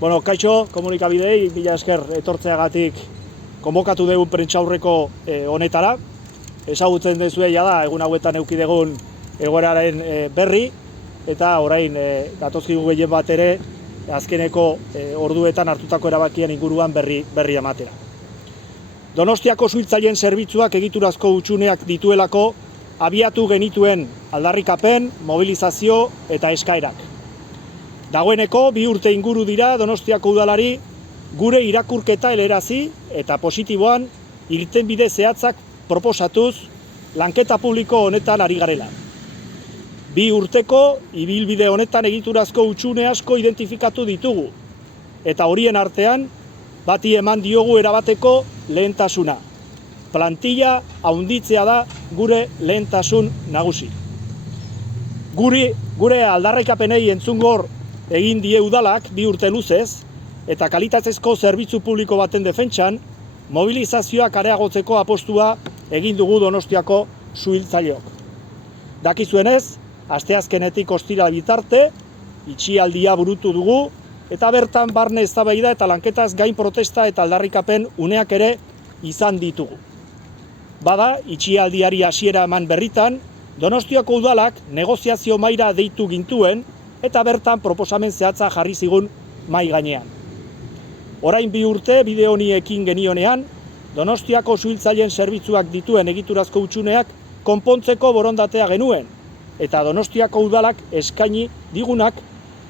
Bueno, kaixo, komunikabidei, mila esker etortzeagatik konbokatu dugu prentsaurreko honetara. Ezagutzen dezueia da, egun hauetan eduki dugun egoeraren berri, eta orain datozkigu gehien bat ere azkeneko orduetan hartutako erabakien inguruan berri ematera. Donostiako suhiltzaileen zerbitzuak egiturazko hutsuneak dituelako abiatu genituen aldarrikapen, mobilizazio eta eskaerak. Dagoeneko 2 urte inguru dira Donostiako udalari gure irakurketa helarazi eta positiboan irtenbide zehatzak proposatuz lanketa publiko honetan ari garela. 2 urteko ibilbide honetan egiturazko hutsune asko identifikatu ditugu eta horien artean bati eman diogu erabateko lehentasuna. Plantilla handitzea da gure lehentasun nagusi. Gure aldarrikapenei entzungor egin die udalak 2 urte luzez eta kalitatezko zerbitzu publiko baten defentsan mobilizazioak areagotzeko apostua egin dugu Donostiako suhiltzaileok. Dakizuenez, asteazkenetik ostira bitarte itxialdia burutu dugu eta bertan barne eztabaida eta lanketaz gain protesta eta aldarrikapen uneak ere izan ditugu. Bada, itxialdiari hasiera eman berritan, Donostiako udalak negoziazio mahaira deitu gintuen eta bertan proposamen zehatza jarri zigun mahai gainean. Orain 2 urte bide honi ekin genionean, Donostiako suhiltzaileen zerbitzuak dituen egiturazko hutsuneak konpontzeko borondatea genuen, eta Donostiako udalak eskaini digunak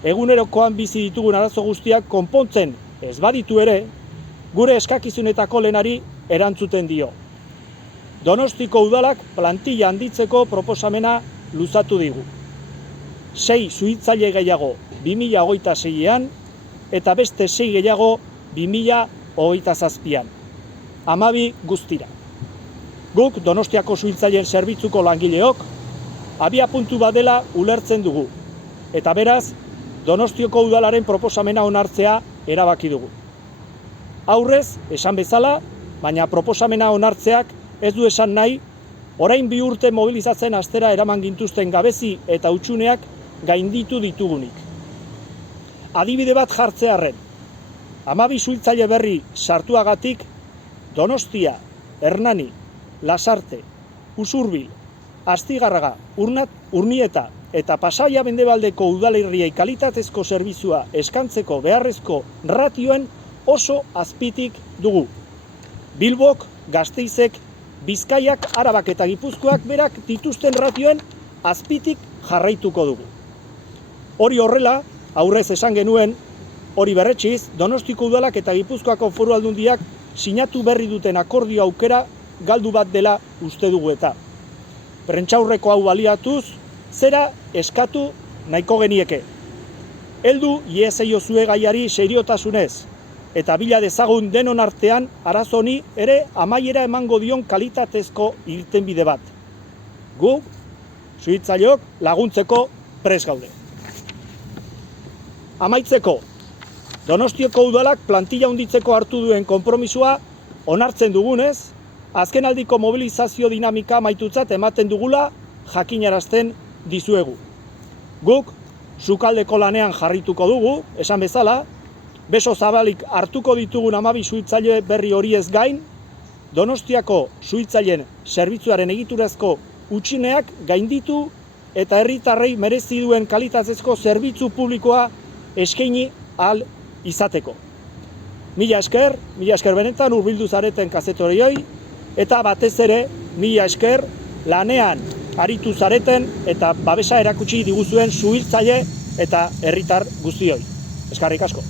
egunerokoan bizi ditugun arazo guztiak konpontzen ez baditu ere, gure eskakizunetako lehenari erantzuten dio. Donostiko udalak plantilla handitzeko proposamena luzatu digu. 6 suhiltzaile gehiago 2026an eta beste 6 gehiago 2027an. 12 guztira. Guk Donostiako suhiltzaileen zerbitzuko langileok abiapuntu bat dela ulertzen dugu. Eta beraz, Donostiako udalaren proposamena onartzea erabaki dugu. Aurrez, esan bezala, baina proposamena onartzeak ez du esan nahi, orain 2 urte mobilizatzen astera eraman gintuzten gabezi eta hutsuneak gainditu ditugunik. Adibide bat jartzearren, 12 suhiltzaile berri sartuagatik Donostia, Hernani, Lasarte, Usurbil, Astigarraga, Urnieta eta Pasaia Mendebaldeko udalerriei kalitatezko zerbitzua eskantzeko beharrezko ratioen oso azpitik dugu. Bilbok, Gasteizek, Bizkaiak, Arabak eta Gipuzkoak berak dituzten ratioen azpitik jarraituko dugu. Hori horrela, aurrez esan genuen, hori berretsiz, Donostiko udalak eta Gipuzkoako Foru Aldundiak sinatu berri duten akordio aukera galdu bat dela uste dugu eta. Prentsaurreko hau baliatuz, zera eskatu nahiko genieke. Heldu iezaiozue gaiari seriotasunez, eta bila dezagun denon artean arazo honi ere amaiera emango dion kalitatezko irtenbide bat. Gu, suhiltzaileok laguntzeko prest gaude. Amaitzeko, Donostiako udalak plantilla handitzeko hartu duen konpromisua onartzen dugunez, azkenaldiko mobilizazio dinamika amaitutzat ematen dugula jakinarazten dizuegu. Guk, sukaldeko lanean jarrituko dugu, esan bezala, beso zabalik hartuko ditugun 12 suhiltzaile berri horiez gain, Donostiako suhiltzaileen zerbitzuaren egiturazko hutsuneak gainditu eta herritarrei merezi duen kalitatezko zerbitzu publikoa eskaini ahal izateko. Mila esker benetan hurbildu zareten kazetarioi eta batez ere mila esker lanean aritu zareten eta babesa erakutsi diguzuen suhiltzaile eta herritar guztioi. Eskerrik asko.